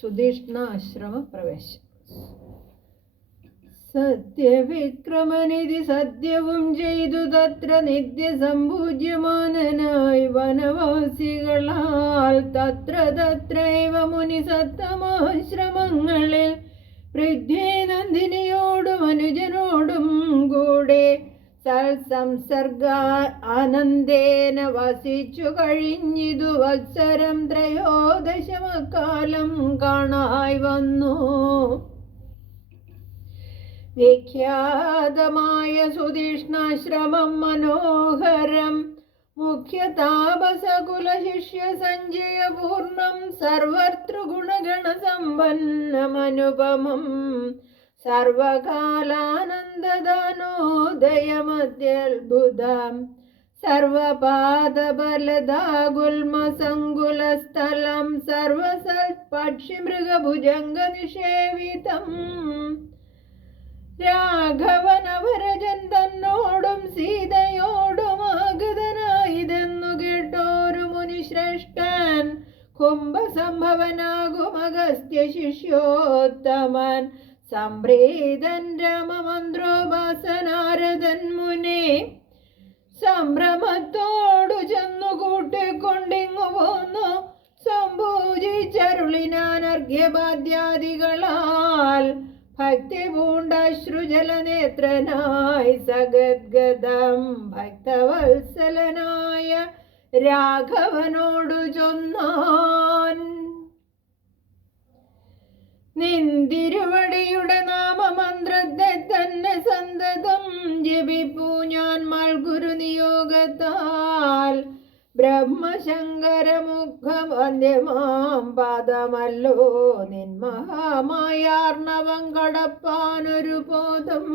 സുധീഷ്ണാശ്രമപ്രവേശം. സത്യവിക്രമനിധി സത്യവും ചെയ്തു തത്ര നിത്യസംപൂജ്യമാനനായി വനവാസികളാൽ തത്രൈവ മുനിസത്തമാശ്രമങ്ങളിൽ പൃഥ്വീനന്ദിനിയോടും അനുജനോടും കൂടെ സൽസംസർഗ ആനന്ദേന വസിച്ചു കഴിഞ്ഞിതു വത്സരം ത്രയോദശമക്കാലം കാണായി വന്നു. വിഖ്യാതമായ സുധീഷ്ണാശ്രമം മനോഹരം മുഖ്യതാപസകുല ശിഷ്യ സഞ്ജയപൂർണം സർവതൃഗുണഗണസമ്പന്നമനുപമം സർവകാലാനന്ദദാനോദയമത്യത്ഭുതം സർവപാദബലദാഗുൽമസങ്കുലസ്ഥലം സർവസൽപക്ഷിമൃഗഭുജംഗനിഷേവിതം രാഘവനവരജൻ തന്നോടും സീതയോടും ആഗതനായിതെന്നു കേട്ടോരു മുനിശ്രേഷ്ഠൻ കുംഭസംഭവനാകും അഗസ്ത്യ ശിഷ്യോത്തമൻ സംപ്രീതൻ രാമമന്ത്രോപാസനാരദൻ മുനെ സംഭ്രമത്തോടു ചെന്നു കൂട്ടിക്കൊണ്ടിങ്ങു പോന്നു സംപൂജിച്ചരുളിനാൻ അർഘ്യപാദ്യാദികളാൽ ഭക്തി പൂണ്ടാശ്രുജലനേത്രനായി സഗദ്ഗദം ഭക്തവത്സലനായ രാഘവനോടു ചൊന്നാൻ. നിന്തിരുവടിയുടെ നാമമന്ത്രത്തെ തന്നെ സന്തതം ജപിപ്പൂ ഞാൻ മൽഗുരു നിയോഗത്താൽ ബ്രഹ്മശങ്കരമുഖവന്ദ്യമാം പാദമല്ലോ നിന്മഹാമായാർണവം കടപ്പാനൊരു ബോധം.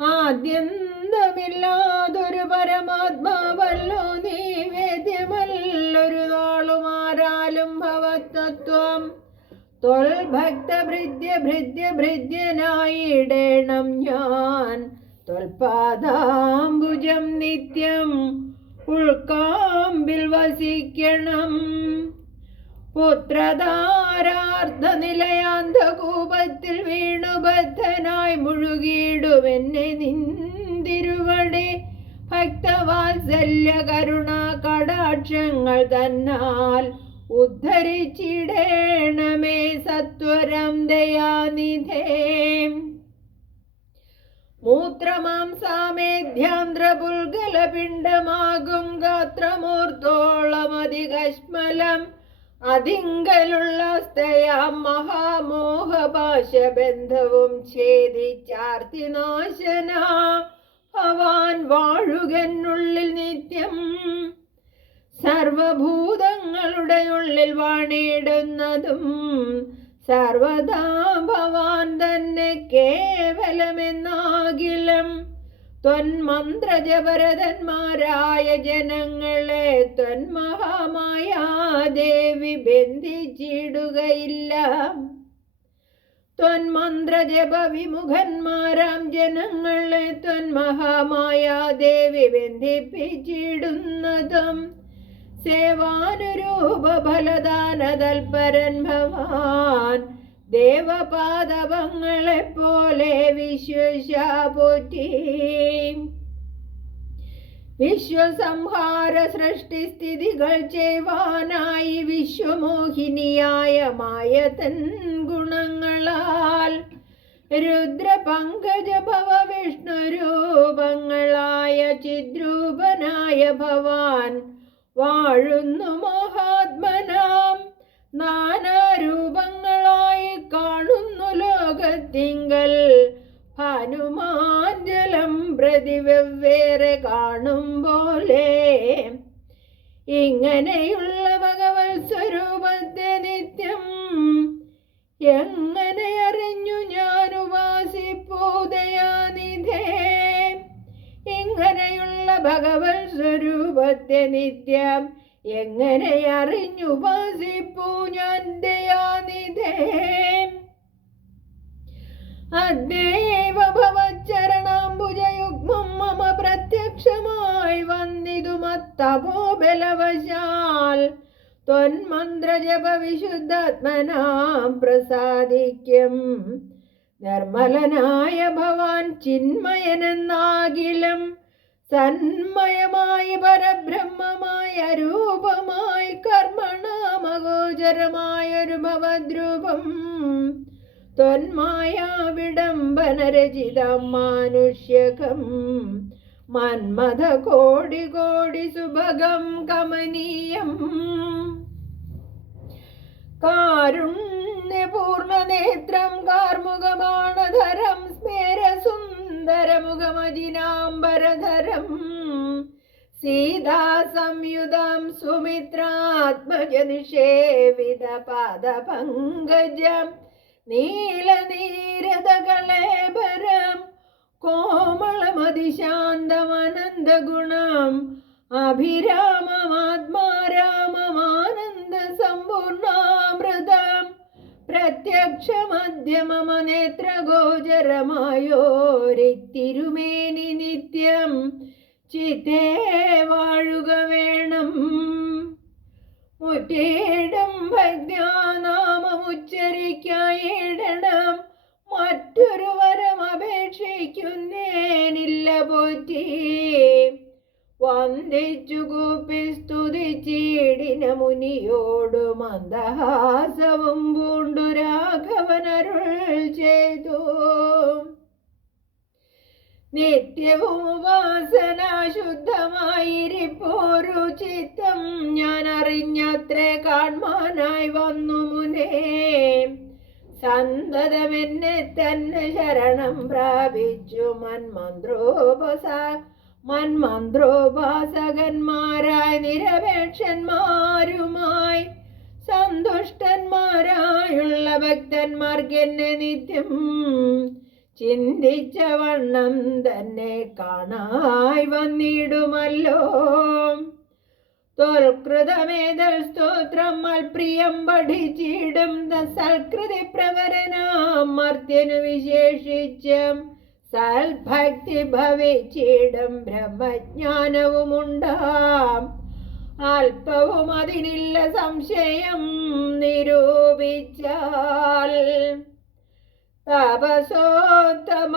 ആദ്യന്തമില്ലാതൊരു പരമാത്മാവല്ലോ നീ വേദ്യമല്ലൊരു നാളുമാരാലും ഭവതത്വം ത്വൽഭക്തഭൃദ്യനായിടേണം ഞാൻ ത്വൽപാദാംബുജം നിത്യം ഉൾക്കാമ്പിൽ വസിക്കണം. പുത്രധാരാർത്ഥ നിലയാന്തകൂപത്തിൽ വീണുബദ്ധനായി മുഴുകിയിടുമെന്നെ നിന്തിരുവടി ഭക്തവാത്സല്യ കരുണ കടാക്ഷങ്ങൾ തന്നാൽ ഉദ്ധരിച്ചിടേണമേ സത്വരം ദയാനിധേ. മൂത്രമാംസാമേധ്യാന്ത്രപുൽഗലപിണ്ഡമാകും ഗാത്രമൂർത്തോളമധികശ്മലം അതിങ്കലുള്ള സ്തയാം മഹാമോഹപാശബന്ധവും ഛേദിച്ചാർത്തിനാശന ഭവാൻ വാഴുകനുള്ളിൽ നിത്യം. സർവഭൂതങ്ങളുടെ ഉള്ളിൽ വാണിടുന്നതും സർവദാ ഭവാൻ തന്നെ കേവലമെന്നാകിലും ത്വന്മന്ത്രജപരതന്മാരായ ജനങ്ങളെ ത്വന്മഹാമായ ദേവി ബന്ധിച്ചിടുകയില്ല. ത്വന്മന്ത്രജപ വിമുഖന്മാരാം ജനങ്ങളെ ത്വന്മഹാമായ ദേവി ബന്ധിപ്പിച്ചിടുന്നതും സേവാനുരൂപ ഫലദാനതൽപരൻ ഭവാൻ ദേവപാദവങ്ങളെപ്പോലെ വിശ്വശാപോറ്റി. വിശ്വസംഹാര സൃഷ്ടിസ്ഥിതികൾ ചെയ്യുവാനായി വിശ്വമോഹിനിയായ മായതൻ ഗുണങ്ങളാൽ രുദ്രപങ്കജഭവ വിഷ്ണുരൂപങ്ങളായ ചിദ്രൂപനായ ഭവാൻ വാഴുന്നു മഹാത്മനാം. നാനാരൂപങ്ങളായി കാണുന്നു ലോകത്തിങ്കൽ ഹനുമാൻ ജലം പ്രതി വെവ്വേറെ കാണും പോലെ. ഇങ്ങനെയുള്ള ഭഗവത് സ്വരൂപത്തെ നിത്യം എങ്ങനെ അറിഞ്ഞു ഞാൻ ഉപാസിപ്പൂ ദയാനിധേ. ഇങ്ങനെയുള്ള ഭഗവത് സ്വരൂപത്തെ നിത്യം എങ്ങനെ അറിഞ്ഞു ഉപാസിപ്പൂ ഞാൻ ദയാനിധേ. അദ്വൈവ ഭവച്ചരണാംബുജയുഗ്മം മമ പ്രത്യക്ഷമായി വന്നിതു മത്തപോബലവശാൽ ത്വന്മന്ത്രജപ വിശുദ്ധാത്മനാം പ്രസാദിക്കും. നിർമ്മലനായ ഭവാൻ ചിന്മയനെന്നാകിലും സന്മയമായി പരബ്രഹ്മമായി അരൂപമായി കർമ്മണാമഗോചരമായൊരു ഭവദ്രൂപം ത്വന്മായാ വിഡംബനരചിതം മാനുഷ്യകം മന്മഥ കോടി കോടി സുഭഗം കമനീയം. കാരുണ്യപൂർണനേത്രം കാർമുകമാണധരം സ്മേരസുന്ദരമുഖമജിനാംബരധരം സീതാസംയുതം സുമിത്രാത്മജനിഷേവിത പാദപങ്കജം നീലനീരതകളേബരം കോമളമതിശാന്തമനന്തഗുണം അഭിരാമമാത്മാരാമമാനന്ദ സമ്പൂർണാമൃതം പ്രത്യക്ഷമധ്യമമ നേത്രഗോചരമായോരിത്തിരുമേനി നിത്യം ചിത്തേ വാഴുക വേണം. മുറ്റേടും ഭക്തിനാമമുച്ചരിക്കായിടണം മറ്റൊരു വരം അപേക്ഷിക്കുന്നേനില്ല പോറ്റി. വന്ദിച്ചു കൂപ്പി സ്തുതിച്ചീടിന മുനിയോടു മന്ദഹാസവും പൂണ്ടു രാഘവനരുൾ ചെയ്തു. നിത്യവും ഉപാസന ശുദ്ധമായിരിപ്പോരു ചിത്തം ഞാൻ അറിഞ്ഞത്രേ കാൺമാനായി വന്നു മുനേ. സന്തതമെന്നെ തന്നെ ശരണം പ്രാപിച്ചു മന്മന്ത്രോപാസകന്മാരായ നിരപേക്ഷന്മാരുമായി സന്തുഷ്ടന്മാരായുള്ള ഭക്തന്മാർക്കെന്നെ നിത്യം ചിന്തിച്ച വണ്ണം തന്നെ കാണായി വന്നിടുമല്ലോ. ത്വൽകൃതമേതൽ സ്തോത്രം മൽപ്രിയം പഠിച്ചിടും സൽകൃതി പ്രവരനാം മർത്യനു വിശേഷിച്ചും സൽഭക്തി ഭവിച്ചിടും ബ്രഹ്മജ്ഞാനവുമുണ്ടാം. അല്പവും അതിനില്ല സംശയം നിരൂപിച്ചാൽ. തപസോത്തമ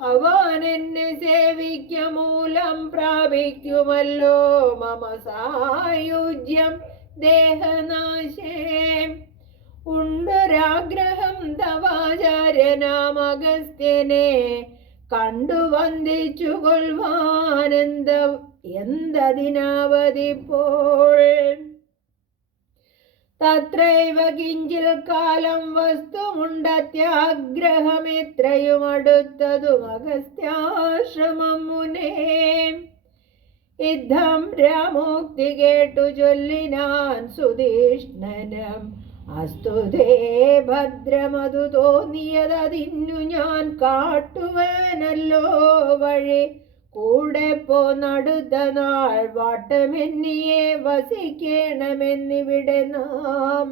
ഭവാൻ എന്നെ സേവിക്കൂലം പ്രാപിക്കുമല്ലോ മമ സായുജ്യം ദേഹനാശേ. ഉണ്ടൊരാഗ്രഹം തവാചാര്യനാം അഗസ്ത്യനെ കണ്ടു വന്ദിച്ചു കൊള്ളുവാനെന്തതിനാവതിപ്പോൾ. തത്രൈവ കിഞ്ചിൽ കാലം വസ്തുമുണ്ടത്യാഗ്രഹമെത്രയും അടുത്തതും അഗസ്ത്യാശ്രമം മുനേ. യുദ്ധം രാമോക്തി കേട്ടു ചൊല്ലിനാൻ സുധീഷ്ണനം. അസ്തുതേ ഭദ്രമതു തോന്നിയതതിന്നു ഞാൻ കാട്ടുവാനല്ലോ വഴി. കൂടെ പോന്നടുത്ത നാൾ വാട്ടമെന്നിയെ വസിക്കണമെന്നിവിടെ നാം.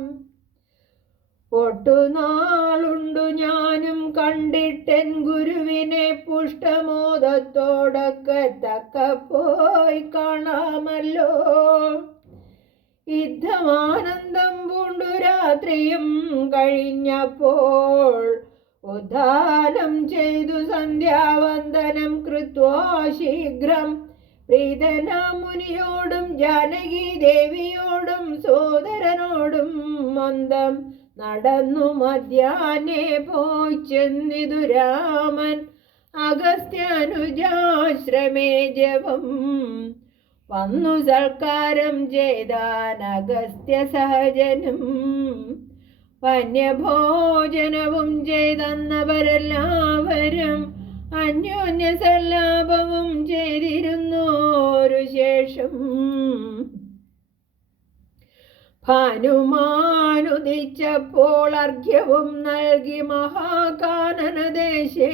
ഒട്ടുനാളുണ്ടു ഞാനും കണ്ടിട്ടെൻ ഗുരുവിനെ പുഷ്ടമോദത്തോടൊക്കെ തക്ക പോയി കാണാമല്ലോ. യുദ്ധമാനന്ദം പൂണ്ടു രാത്രിയും കഴിഞ്ഞപ്പോൾ ഉദ്ധാനം ചെയ്തു സന്ധ്യാവന്ദനം കൃത്വാ ശീഘ്രം പ്രീതനാം മുനിയോടും ജാനകി ദേവിയോടും സോദരനോടും മന്ദം നടന്നു മധ്യാഹ്നേ പോയി ചെന്നിതു രാമൻ അഗസ്ത്യാനുജാശ്രമേ ജപം. വന്നു സൽക്കാരം ചെയ്താൻ അഗസ്ത്യ സഹജനും. വന്യഭോജനവും ചെയ്തന്നവരെല്ലാവരും അന്യോന്യ സല്ലാപവും ചെയ്തിരുന്നോരു ശേഷം. ഭാനുമാനുദിച്ചപ്പോൾ അർഘ്യവും നൽകി മഹാകാനനദേശേ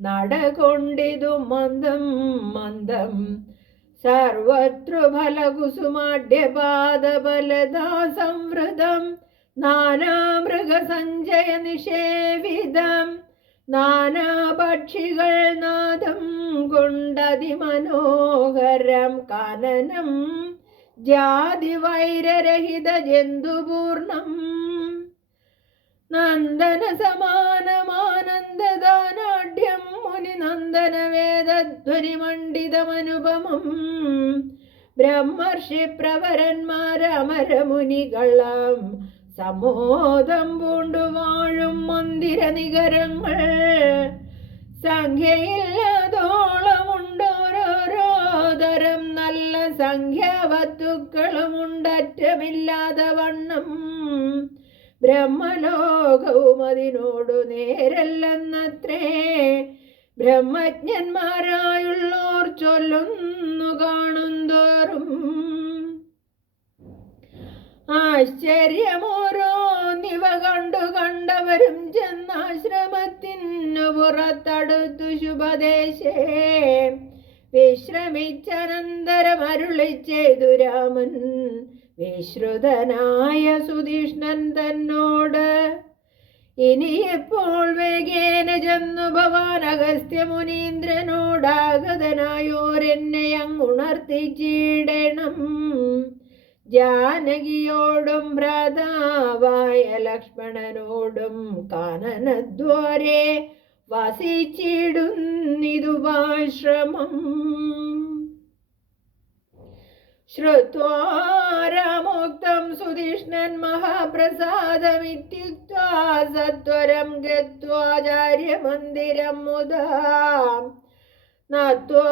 നടകൊണ്ടിതു മന്ദം മന്ദം. സർവതൃഫലകുസുമാഢ്യപാദബലദാ സംവൃതം നാനാമൃഗസഞ്ചയ നിഷേവിതം. നാനാപക്ഷികൾ നാദം കൊണ്ടതിമനോഹരം കാനനം ജാതി വൈരരഹിത ജന്തുപൂർണം നന്ദന സമാനമാനന്ദദാനാഢ്യം മുനിനന്ദന വേദധ്വനി മണ്ഡിതമനുപമം ബ്രഹ്മർഷി പ്രവരന്മാരമരമുനികളം സമോദം പൂണ്ടുവാഴും മന്ദിര നികരങ്ങൾ സംഖ്യയില്ലാതോളമുണ്ടോരോരോ തരം നല്ല സംഖ്യാവസ്തുക്കളുമുണ്ടറ്റമില്ലാതെ വണ്ണം ബ്രഹ്മലോകവും അതിനോടു നേരല്ലെന്നത്രേ ബ്രഹ്മജ്ഞന്മാരായുള്ളോർ ചൊല്ലുന്നു കാണുന്തോറും. ആശ്ചര്യമോരോന്നിവ കണ്ടവരും ചെന്നാശ്രമത്തിനു പുറത്തടുത്തു ശുഭദേശേ വിശ്രമിച്ചനന്തരം അരുളി ചെയ്തു രാമൻ വിശ്രുതനായ സുധിഷ്ണൻ തന്നോട്, ഇനിയെപ്പോൾ വേഗേന ചെന്നു ഭവാൻ അഗസ്ത്യ മുനീന്ദ്രനോടാഗതനായോരെന്നെ അങ്ങുണർത്തിച്ചിടണം. ജാനകിയോടും ഭ്രാതാവായ ലക്ഷ്മണനോടും കാനനദ്വാരെ വസിച്ചിടുന്നിതുപാശ്രമം. ശ്രുത്വാ രാമോക്തം സുധിഷ്ണൻ മഹാപ്രസാദമിത്യുക്ത്വാ സത്വരം ഗത്വാചാര്യമന്ദിരം മുദാ നത്വാ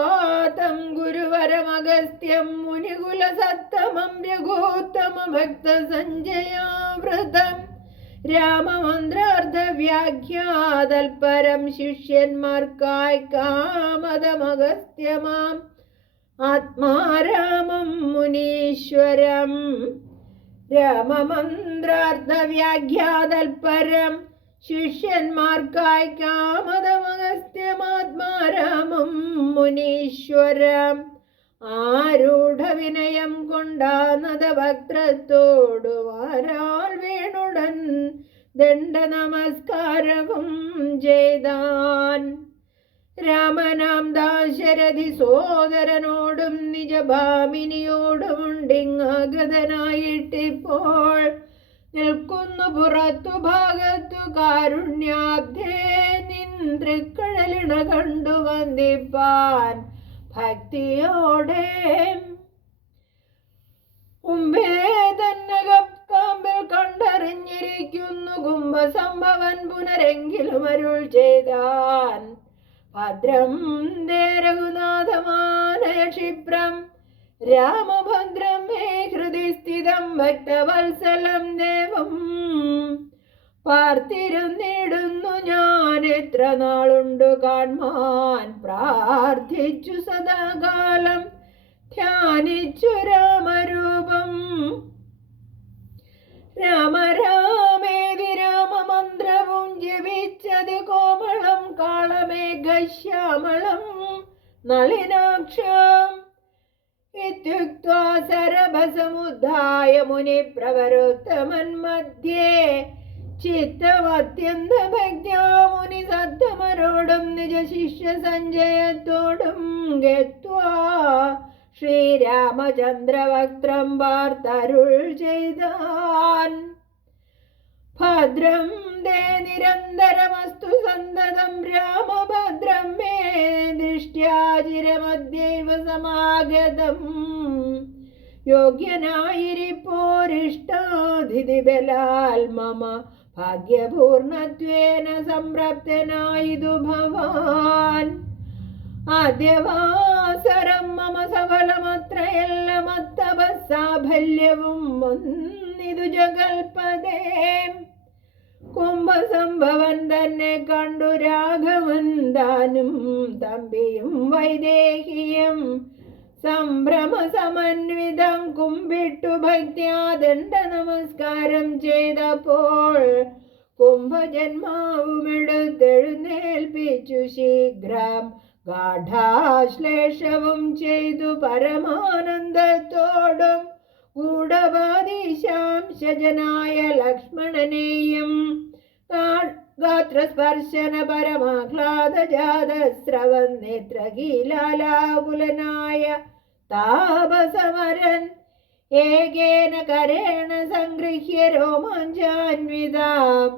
തം ഗുരുവരമഗസ്ത്യം മുനികുലസത്തമം രഘൂത്തമ ഭക്തസഞ്ജയാവൃതം രാമമന്ത്രാർത്ഥവ്യാഖ്യാതൽപരം ശിഷ്യന്മാർക്കായി കാമദമഗസ്ത്യമാം ആത്മാരാമം മുനീശ്വരം. രാമമന്ത്രാർത്ഥവ്യാഖ്യാതൽപരം ശിഷ്യന്മാർക്കായി കാമദമഗസ്ത്യമാത്മാരാമം മുനീശ്വരം. ആരൂഢവിനയം കൊണ്ടാനദവക്ത്രത്തോടു ആരാൽ വേണുടൻ ദണ്ഡ നമസ്കാരവും ചെയ്താൻ. രാമനാം ദാശരഥി സോദരനോടും നിജഭാമിനിയോടുമുണ്ടിങ്ങാഗതനായിട്ടിപ്പോൾ നിൽക്കുന്നു പുറത്തു ഭാഗത്തു കാരുണ്യാബ്ധേ നിൻ തൃക്കഴലിണ കണ്ടു വന്ദിപ്പാൻ ഭക്തിയോടെ. മുമ്പേ തന്നെ കാമ്പിൽ കണ്ടറിഞ്ഞിരിക്കുന്നു കുംഭസംഭവൻ പുനരെങ്കിലും അരുൾ ചെയ്താൻ. ഭദ്രം ദേ രഘുനാഥമാനയ ക്ഷിപ്രം രാമഭദ്രം മേ ഹൃദി സ്ഥിതം ഭക്തവത്സലം ദേവം. പാർത്തിരുന്നിടുന്നു ഞാൻ എത്ര നാളുണ്ടു കാൺമാൻ പ്രാർത്ഥിച്ചു സദാകാലം ധ്യാനിച്ചു രാമരൂപം. രാമ രാമേതി രാമമന്ത്രവും ജപിച്ചതി കോമളം കാളമേഘശ്യാമളം നളിനാക്ഷം ഇത്യുക്ത്വാ സരഭസമുദ്ധായ മുനിപ്രവരോത്തമൻ മധ്യേ ചിത്തമത്യന്തഭക്ത്യാ മുനി സത്തമരോടും നിജശിഷ്യ സഞ്ജയത്തോടും ഗത്വാ ശ്രീരാമചന്ദ്രവക്ത്രം വാർത്തരുൾ ചെയ്താൻ. ഭദ്രം ദേ നിരന്തരമസ്തു സന്തതം രാമഭദ്രം മേ ദൃഷ്ട്യാ ചിരമദ്യൈവ സമാഗതം. യോഗ്യനായിരിപ്പോരിഷ്ടാതിഥി ബലാൽ മമ ഭാഗ്യപൂർണത്വേന സംപ്രാപ്തനായിതു ഭവാൻ. ആദ്യവാസരം മമ സഫലമത്രയെല്ലമത്തപസാഫല്യവും വന്നിതു ജഗൽപദേ. കുംഭസംഭവൻ തന്നെ കണ്ടു രാഘവൻ താനും തമ്പിയും വൈദേഹിയും സംഭ്രമ സമന്വിതം കുമ്പിട്ടു ഭക്ത്യാ ദണ്ഡ നമസ്കാരം ചെയ്തപ്പോൾ കുംഭജന്മാവുമെടുത്തെഴുന്നേൽപ്പിച്ചു ശീഘ്രം ഗാഠാശ്ലേഷവും ചെയ്തു പരമാനന്ദത്തോടും ഗൂഢപാദീശാംശജനായ ലക്ഷ്മണനെയും ഗാത്രസ്പർശന പരമാഹ്ലാദജാതസ്രവൻ നേത്രകീലാലാകുലനായ താപസമരൻ ഏകേന കരേണ സംഗൃഹ്യ രോമാഞ്ചാന്വിതാം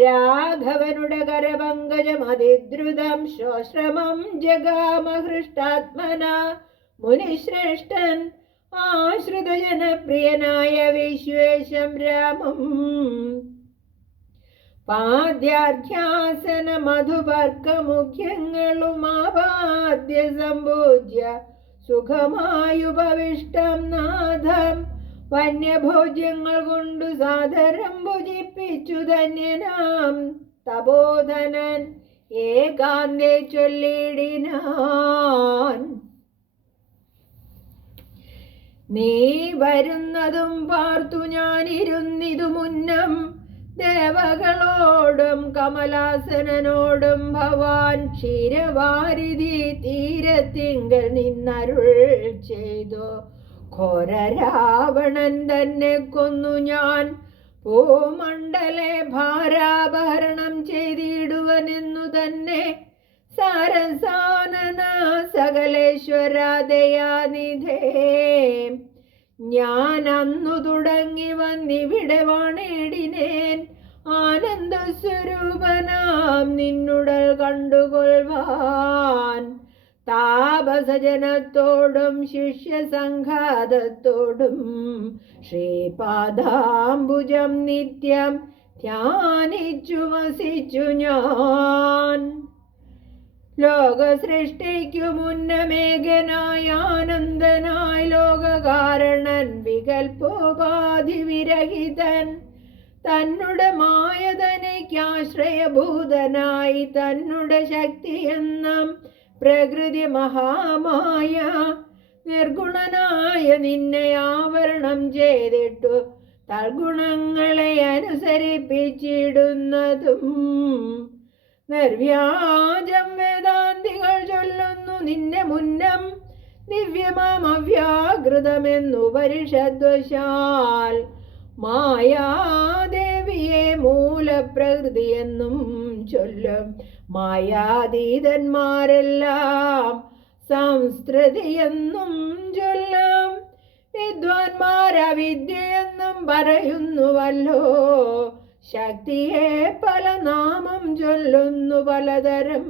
രാഘവനുടെ കരപങ്കജമതിദ്രുതം ശ്രോശ്രമം ജഗാമഹൃഷ്ടാത്മന മുനിശ്രേഷ്ഠൻ ആശ്രിതജനപ്രിയനായ വിശ്വേശം രാമം പാദ്യാഖ്യാസന മധുപർക്കമുഖ്യങ്ങളുമാപാദ്യ സംപൂജ്യ സുഖമായുപവിഷ്ടം നാഥം വന്യഭോജ്യങ്ങൾ കൊണ്ടു സാദരം ഭുജിപ്പിച്ചു ധന്യനാം തപോധനൻ ഏകാന്തേ ചൊല്ലിടിനാൻ. നീ വരുന്നതും പാർത്തു ഞാനിരുന്നിതു മുന്നം ദേവകളോടും കമലാസനോടും ഭവാൻ ക്ഷീരവാരിധി തീരത്തിങ്കൽ നിന്നരുൾ ചെയ്തു. ഘോരരാവണൻ തന്നെ കൊന്നു ഞാൻ ഭൂമണ്ഡലെ ഭാരാപഹരണം ചെയ്തിടുവനെന്നു തന്നെ സാരസാനന സകലേശ്വര ദയാനിധേ. ഞാൻ അന്നു തുടങ്ങി വന്നിവിടെ വാണേടിനേൻ ആനന്ദസ്വരൂപനാം നിന്നുടൽ കണ്ടുകൊള്ളുവാൻ. താപസജനത്തോടും ശിഷ്യസംഘാതത്തോടും ശ്രീപാദാംബുജം നിത്യം ധ്യാനിച്ചു വസിച്ചു ഞാൻ. ലോകസൃഷ്ടിക്കു മുന്നമേഘനായ ആനന്ദനായി ലോകകാരണൻ വികൽപ്പോപാധി വിരഹിതൻ തന്നുടെ മായതനയ്ക്കാശ്രയഭൂതനായി തന്നുടെ ശക്തിയെന്നും പ്രകൃതി മഹാമായ നിർഗുണനായ നിന്നെ ആവരണം ചെയ്തിട്ടു തൽഗുണങ്ങളെ അനുസരിപ്പിച്ചിടുന്നതും നിർവ്യാജം വേദാന്തികൾ ചൊല്ലുന്നു നിന്നെ മുന്നം ദിവ്യമാം അവ്യാകൃതമെന്നു പരിഷദ്വശാൽ മായാദേവിയെ മൂലപ്രകൃതിയെന്നും ചൊല്ലും. മായാതീതന്മാരെല്ലാം സംസ്കൃതിയെന്നും ചൊല്ലും. വിദ്വാൻമാരവിദ്യയെന്നും പറയുന്നുവല്ലോ. ശക്തിയെ പല നാമം ചൊല്ലുന്നു പലതരം.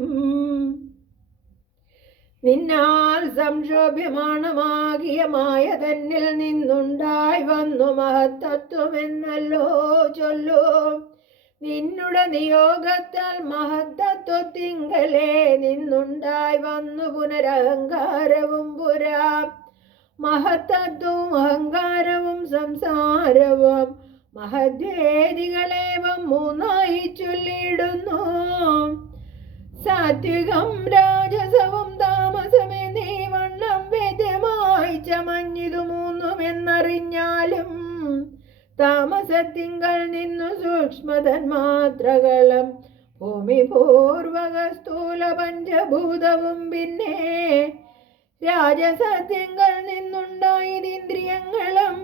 നിന്നാൽ സംക്ഷോഭ്യമാണമാകിയ മായ തന്നിൽ നിന്നുണ്ടായി വന്നു മഹത്തത്വമെന്നല്ലോ ചൊല്ലു. നിന്നുടെ നിയോഗത്താൽ മഹത്തത്വത്തിങ്കലേ നിന്നുണ്ടായി വന്നു പുനരഹങ്കാരവും പുരാ. മഹത്തത്വവും അഹങ്കാരവും സംസാരവും മഹദ്വേദികളേവം മൂന്നായി ചൊല്ലിയിടുന്നു. സാത്വികം രാജസവും താമസമെന്നീ വണ്ണം വേദ്യമായി ചമഞ്ഞിതു മൂന്നുമെന്നറിഞ്ഞാലും താമസത്തിങ്കൽ നിന്നു സൂക്ഷ്മതന്മാത്രകളും ഭൂമി പൂർവക സ്ഥൂല പഞ്ചഭൂതവും പിന്നെ രാജസത്തിങ്കൽ നിന്നുണ്ടായതിന്ദ്രിയങ്ങളും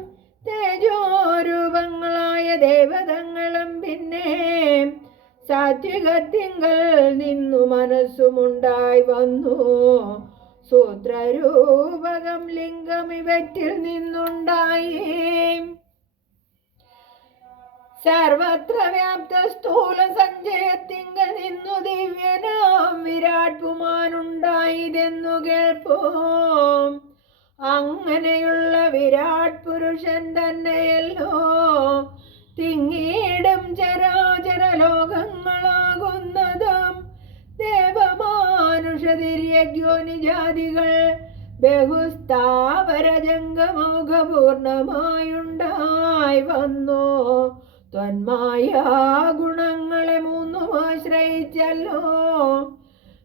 തേജോരൂപങ്ങളായ ദേവതങ്ങളും പിന്നെ സാത്വികത്തിങ്കൽ നിന്നു മനസ്സുമുണ്ടായി വന്നു. സൂത്രരൂപകം ലിംഗം ഇവറ്റിൽ നിന്നുണ്ടായി. സർവത്ര വ്യാപ്ത സ്ഥൂല സഞ്ചയത്തിങ്കൽ നിന്നു ദിവ്യനാം വിരാട് പുമാനുണ്ടായതെന്നു കേൾപ്പോം. അങ്ങനെയുള്ള വിരാട് പുരുഷൻ തന്നെയല്ലോ തിങ്ങീടും ചരാചര ലോകങ്ങളാകുന്നതും ദേവമാനുഷതിര്യഗ്യോനിജാതികൾ ബഹുസ്ഥാവരജംഗമൗഘപൂർണമായുണ്ടായി വന്നു. ത്വന്മായ ഗുണങ്ങളെ മൂന്നും ആശ്രയിച്ചല്ലോ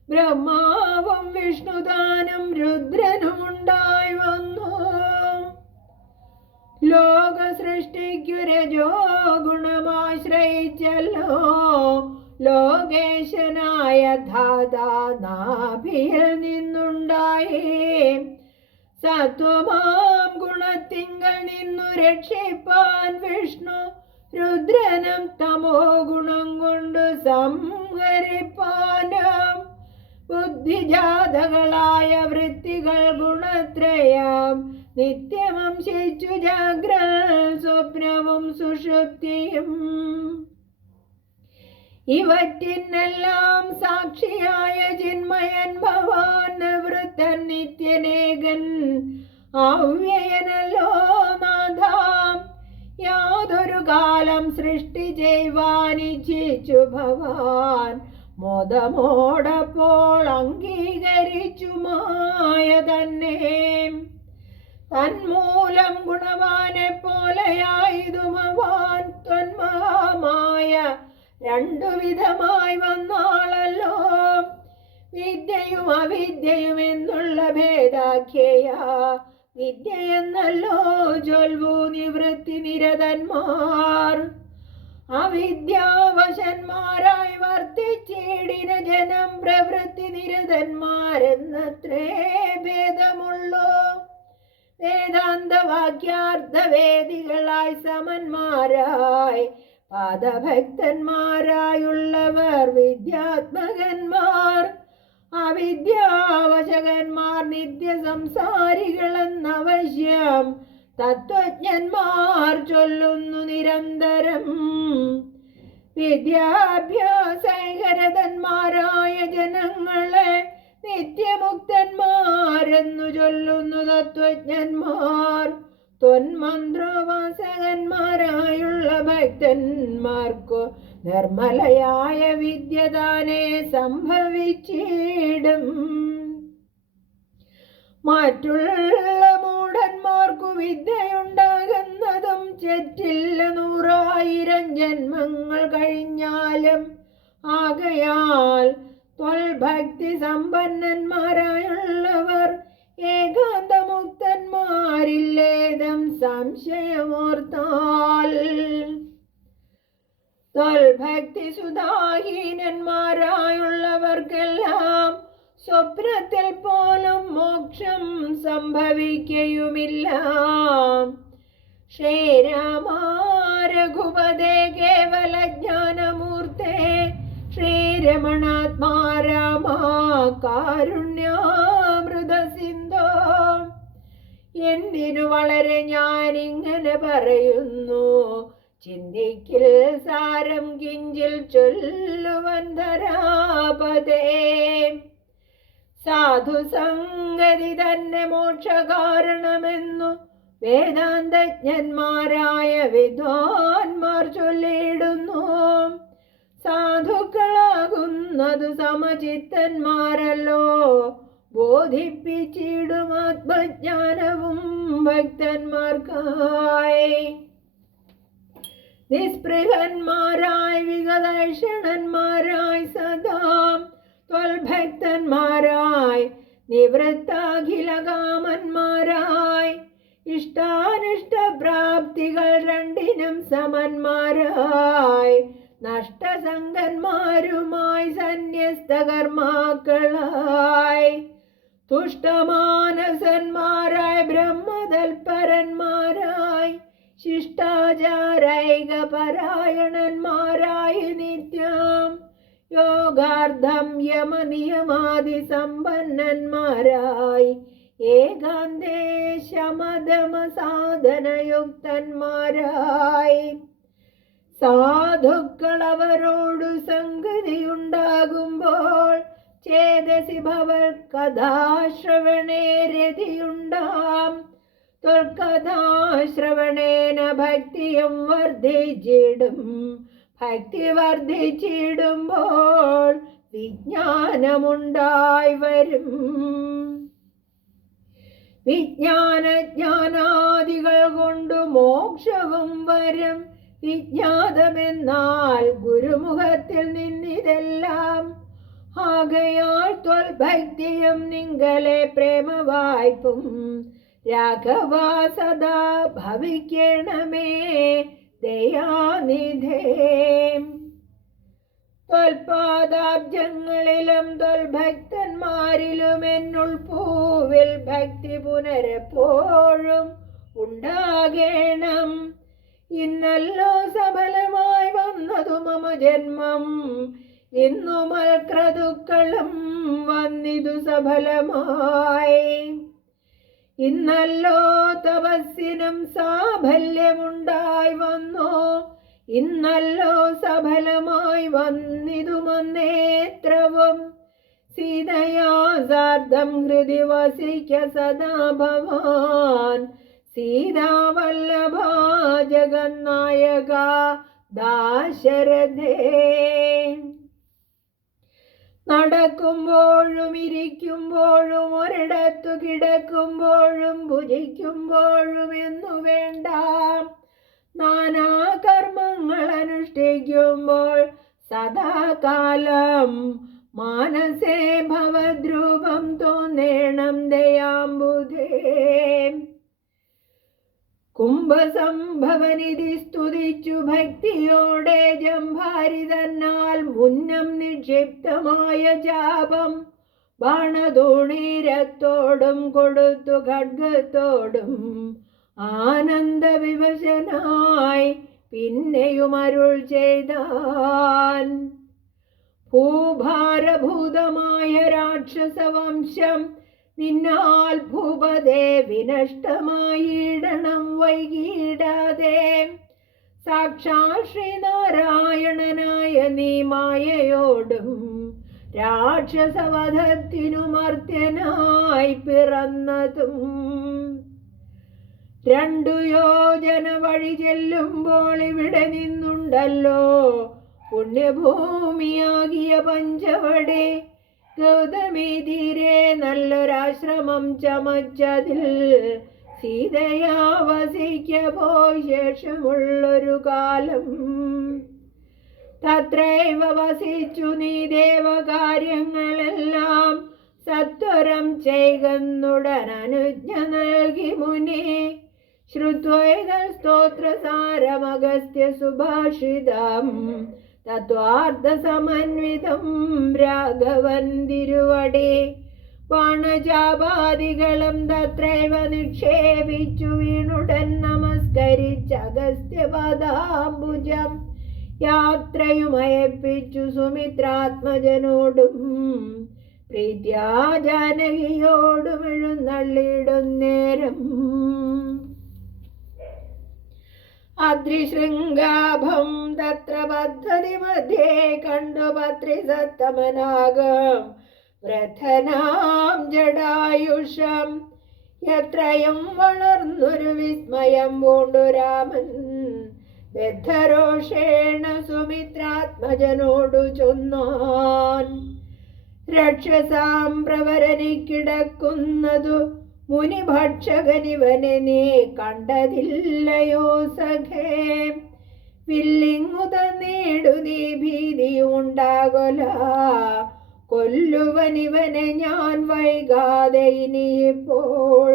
ബ്രഹ്മാവും വിഷ്ണുദാനും രുദ്രനുമുണ്ടായി വന്നു. ലോക സൃഷ്ടിക്കു രജോ ഗുണമാശ്രയിച്ചല്ലോ ലോകേശനായ ധാതാനാഭിയിൽ നിന്നുണ്ടായി. സത്വമാം ഗുണത്തിങ്കൽ നിന്നു രക്ഷിപ്പാൻ വിഷ്ണു രുദ്രനും തമോ ഗുണം കൊണ്ട് സംഹരിപ്പാനും ബുദ്ധിജാതകളായ വൃത്തികൾ ഗുണത്രയം നിത്യമംശിച്ചു ജാഗ്ര സ്വപ്നവും സുഷുപ്തിയും. ഇവറ്റിനെല്ലാം സാക്ഷിയായ ചിന്മയൻ ഭവാൻ നിവൃത്തൻ നിത്യനേകൻ അവ്യയനല്ലോ നാഥാം. യാതൊരു കാലം സൃഷ്ടി ചെയ്യുവാനിച്ഛിച്ചു ഭവാൻ മോദമോടപ്പോൾ അംഗീകരിച്ചു മായ തന്നെ. തന്മൂലം ഗുണവാനെ പോലെയായതു ഭവാൻ ത്വന്മഹാമായ രണ്ടു വിധമായി വന്നാളല്ലോ. വിദ്യയും അവിദ്യയും എന്നുള്ള ഭേദാഖ്യേയ വിദ്യ എന്നല്ലോ ചൊൽവു നിവൃത്തി നിരതന്മാർ. അവിദ്യാവശന്മാരായി വർത്തിച്ചിടിന ജനം പ്രവൃത്തി നിരതന്മാരെന്നത്രേ ഭേദമുള്ളൂ. വേദാന്തവാക്യാർത്ഥവേദികളായി സമന്മാരായി പാദഭക്തന്മാരായുള്ളവർ വിദ്യാത്മകന്മാർ. അവിദ്യാവശകന്മാർ നിത്യസംസാരികളെന്നവശ്യം തത്വജ്ഞന്മാർ ചൊല്ലുന്നു നിരന്തരം. വിദ്യാഭ്യാസകരതന്മാരായ ജനങ്ങളെ നിത്യമുക്തന്മാരെന്നു ചൊല്ലുന്നു തത്വജ്ഞന്മാർ. ത്വന്മന്ത്രോപാസകന്മാരായുള്ള ഭക്തന്മാർക്കു നിർമ്മലയായ വിദ്യ താനെ സംഭവിച്ചിടും. മറ്റുള്ള മൂഢന്മാർക്കു വിദ്യയുണ്ടാകുന്നതും ചെറ്റില്ല 100,000 ജന്മങ്ങൾ കഴിഞ്ഞാലും. ആകയാൽ ത്വൽഭക്തി സമ്പന്നന്മാരായുള്ളവർ ഏകാന്തമുക്തന്മാരില്ലേതം സംശയമോർത്താൽ. ത്വൽഭക്തി സുധാഹീനന്മാരായുള്ളവർക്കെല്ലാം സ്വപ്നത്തിൽ പോലും മോക്ഷം സംഭവിക്കയുമില്ല. ശ്രീരാമ രഘുപതേ കേവല ജ്ഞാനമൂർത്തേ ശ്രീരമണാത്മാ രാമ കാരുണ്യാമൃത സിന്ധോ. എന്തിനു വളരെ ഞാനിങ്ങനെ പറയുന്നു, ചിന്തിക്കിൽ സാരം കിഞ്ചിൽ ചൊല്ലുവൻ ധരാപതേ. സാധുസംഗതി തന്നെ മോക്ഷകാരണമെന്നു വേദാന്തജ്ഞന്മാരായ വിദ്വാൻമാർ ചൊല്ലിയിടുന്നു. സാധുക്കളാകുന്നതു സമചിത്തന്മാരല്ലോ. ബോധിപ്പിച്ചിടും ആത്മജ്ഞാനവും ഭക്തന്മാർക്കായി. നിസ്പൃഹന്മാരായി വിഗതക്ഷണന്മാരായി സദാ ത്വൽഭക്തന്മാരായി നിവൃത്താഖിലകാമന്മാരായി ഇഷ്ടാനിഷ്ടപ്രാപ്തികൾ രണ്ടിനും സമന്മാരായി നഷ്ടസംഗന്മാരുമായി സന്യസ്തകർമാക്കളായി തുഷ്ടമാനസന്മാരായി ബ്രഹ്മതൽപരന്മാരായി ശിഷ്ടാചാരൈകപരായണന്മാരായി നിത്യം യോഗാർത്ഥം യമനിയമാദി സമ്പന്നന്മാരായി ഏകാന്തേ ശമദമ സാധനയുക്തന്മാരായി സാധുക്കളവരോടു സംഗതിയുണ്ടാകുമ്പോൾ ചേതസി ഭവൽ കഥാശ്രവണേ രതിയുണ്ടാം. ത്വൽകഥാശ്രവണേന ഭക്തിയും വർദ്ധിച്ചിടും. ഭക്തി വർദ്ധിച്ചിടുമ്പോൾ വിജ്ഞാനമുണ്ടായി വരും. വിജ്ഞാനജ്ഞാനാദികൾ കൊണ്ടു മോക്ഷവും വരും. വിജ്ഞാതമെന്നാൽ ഗുരുമുഖത്തിൽ നിന്നിതെല്ലാം. ആകയാൽ ത്വൽഭക്തിയും നിങ്കലെ പ്രേമവായ്പും രാഘവാ സദാ ഭവിക്കണമേ ദയാനിധേ. ത്വൽപാദാബ്ജങ്ങളിലും ത്വൽഭക്തന്മാരിലും എന്നുൾപ്പൂവിൽ ഭക്തി പുനരെപ്പോഴും ഉണ്ടാകേണം. ഇന്നല്ലോ സഫലമായി വന്നതു മമ ജന്മം. ഇന്നു മൽക്രതുക്കളും വന്നിതു സഫലമായി. ഇന്നല്ലോ തപസ്സിനും സാഫല്യമുണ്ടായി വന്നോ, ഇന്നല്ലോ സഫലമായി വന്നിതുമന്നേത്രവും. സീതയാ സാർദ്ധം ഹൃദി വസിക്ക സദാ ഭവാൻ, സീതാവല്ലഭ ജഗന്നായക ദാശരഥേ. നടക്കുമ്പോഴും ഇരിക്കുമ്പോഴും ഒരിടത്തു കിടക്കുമ്പോഴും ഭുജിക്കുമ്പോഴും എന്നു വേണ്ട, നാനാ കർമ്മങ്ങൾ അനുഷ്ഠിക്കുമ്പോൾ സദാകാലം മാനസേ ഭവദ്രൂപം തോന്നേണം ദയാംബുധേ. കുംഭസംഭവനിധി സ്തുതിച്ചു ഭക്തിയോടെ ജംഭാരി തന്നാൽ മുന്നം നിക്ഷിപ്തമായ ജാപം ബാണതൂണീരത്തോടും കൊടുത്തു ഖഡ്ഗത്തോടും ആനന്ദവിവശനായി പിന്നെയും അരുൾ ചെയ്താൻ. ഭൂഭാരഭൂതമായ രാക്ഷസവംശം നിന്നാൽ ഭൂപതേ വിനഷ്ടമായിടണം വൈകിടാതെ. സാക്ഷാൽ ശ്രീനാരായണനായ നീ മായയോടും രാക്ഷസവധത്തിനു മർത്യനായി പിറന്നതും. 2 യോജന വഴി ചെല്ലുമ്പോൾ ഇവിടെ നിന്നുണ്ടല്ലോ പുണ്യഭൂമിയാകിയ പഞ്ചവടി. ഗൗതമി തീരെ നല്ലൊരാശ്രമം ചമച്ചതിൽ സീതയാ വസിക്ക പോയി ശേഷമുള്ളൊരു കാലം. തത്രൈവ വസിച്ചു നീ ദേവകാര്യങ്ങളെല്ലാം സത്വരം ചെയ്കുന്നുടൻ അനുജ്ഞ നൽകി മുനി. ശ്രുത്വൈതൽ സ്തോത്രസാരമഗസ്ത്യ സുഭാഷിതം തത്വാർത്ഥ സമന്വിതം രാഘവൻ തിരുവടി. ബാണചാപാദികളും തത്രൈവ നിക്ഷേപിച്ചു വീണുടൻ നമസ്കരിച്ച അഗസ്ത്യപദാംബുജം യാത്രയുമയപ്പിച്ചു സുമിത്രാത്മജനോടും പ്രീത്യാ ജാനകിയോടും എഴുന്നള്ളിടുന്നേരം. അദ്രിശൃംഗാഭം തത്ര പദ്ധതി മധ്യേ കണ്ടു പത്രിസത്തമനാകം വൃദ്ധനാം ജടായുഷം. എത്രയും വളർന്നൊരു വിസ്മയം പൂണ്ടു രാമൻ ബദ്ധരോഷേണ സുമിത്രാത്മജനോടു ചൊന്നാൻ. രക്ഷസാം പ്രവരനിക്കിടക്കുന്നതു മുനിഭക്ഷകനിവനെ നീ കണ്ടതില്ലയോ സഖേ. വില്ലിങ്ങു തന്നീടു നീ ഭീതിയുണ്ടാകൊല, കൊല്ലുവനിവനെ ഞാൻ വൈകാതെ ഇനിയിപ്പോൾ.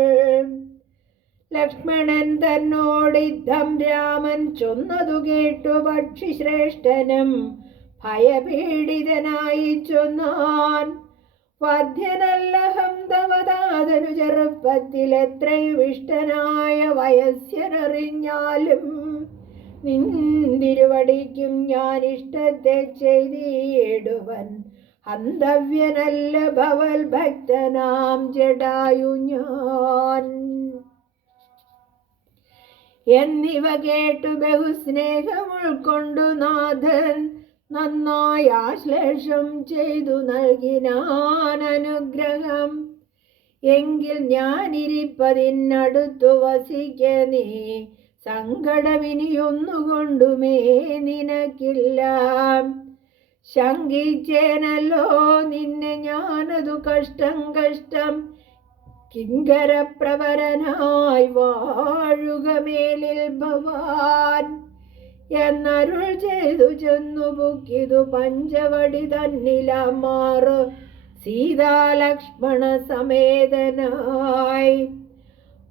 ലക്ഷ്മണൻ തന്നോടിദ്ധം രാമൻ ചൊന്നതു കേട്ടു പക്ഷിശ്രേഷ്ഠനും ഭയപീഡിതനായി ചൊന്നാൻ. വധ്യനല്ലഹം തവതാതനു ചെറുപ്പത്തിൽ എത്രയും ഇഷ്ടനായ വയസ്യനറിഞ്ഞാലും നിന്തിരുവടിക്കും ഞാൻ ഇഷ്ടത്തെ ചെയ്തിടുവൻ. ഹന്തവ്യനല്ല ഭവൽ ഭക്തനാം ജടായു ഞാൻ. എന്നിവ കേട്ടു ബഹുസ്നേഹം ഉൾക്കൊണ്ടു നാഥൻ നന്നായി ആശ്ലേഷം ചെയ്തു നൽകിനാൻ അനുഗ്രഹം. എങ്കിൽ ഞാനിരിപ്പതിനടുത്തു വസിക്ക നീ, സങ്കടമിനിയൊന്നുകൊണ്ടുമേ നിനക്കില്ല. ശങ്കിച്ചേനല്ലോ നിന്നെ ഞാനതു കഷ്ടം കഷ്ടം, കിങ്കരപ്രവരനായി വാഴുക മേലിൽ ഭവാൻ എന്നരുൾ ചെയ്തു ചെന്നു പുക്കിതു പഞ്ചവടി തന്നിലമാറ് സീതാലക്ഷ്മണ സമേതനായി.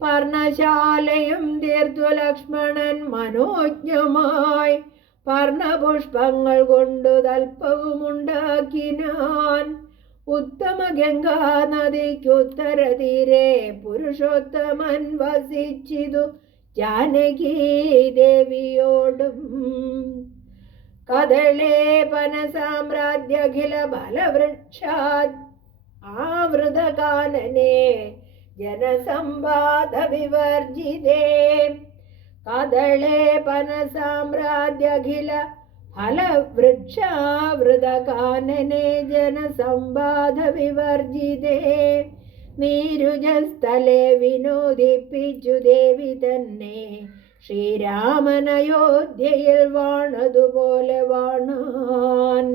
പർണശാലയും തീർത്തു ലക്ഷ്മണൻ മനോജ്ഞമായി, പർണപുഷ്പങ്ങൾ കൊണ്ടു തൽപ്പവുമുണ്ടാക്കിനാൻ. ഉത്തമ ഗംഗാ നദിക്കുത്തര തീരെ പുരുഷോത്തമൻ വസിച്ചിതു ജാനകി ദേവിയോടും. കദളേപന സാമ്രാജ്യഖില ബലവൃക്ഷാത് ആവൃതകാനനെ जनसंवाद विवर्जिते कदळे पनसाम्राज्यखिल फलवृक्षावृतकानने जनसंवाद विवर्जिते നീരുജസ്ഥലെ വിനോദിപ്പിച്ചു ദേവി തന്നെ ശ്രീരാമനയോധ്യയിൽ വാണതുപോലെ വാണാൻ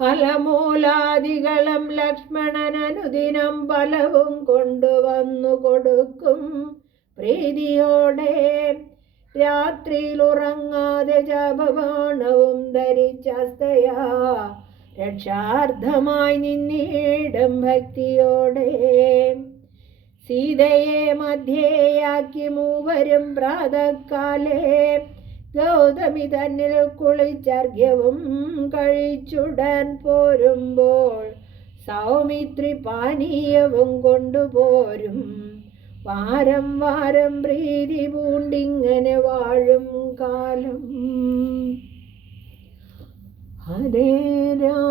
ഫലമൂലാദികളും ലക്ഷ്മണനനുദിനം ഫലവും കൊണ്ടുവന്നു കൊടുക്കും പ്രീതിയോടെ രാത്രിയിൽ ഉറങ്ങാതെ ജപബാണവും ധരിച്ചസ്തയാ രക്ഷാർത്ഥമായി നിന്നിടും ഭക്തിയോടെ സീതയെ മധ്യേയാക്കി മൂവരും പ്രാതക്കാലേ ഗൗതമി തന്നിൽ കുളിച്ചർഘ്യവും കഴിച്ചുടൻ പോരുമ്പോൾ സൗമിത്രി പാനീയവും കൊണ്ടുപോരും വാരം വാരം പ്രീതി പൂണ്ടിങ്ങനെ വാഴും കാലം ഹരേ രാമ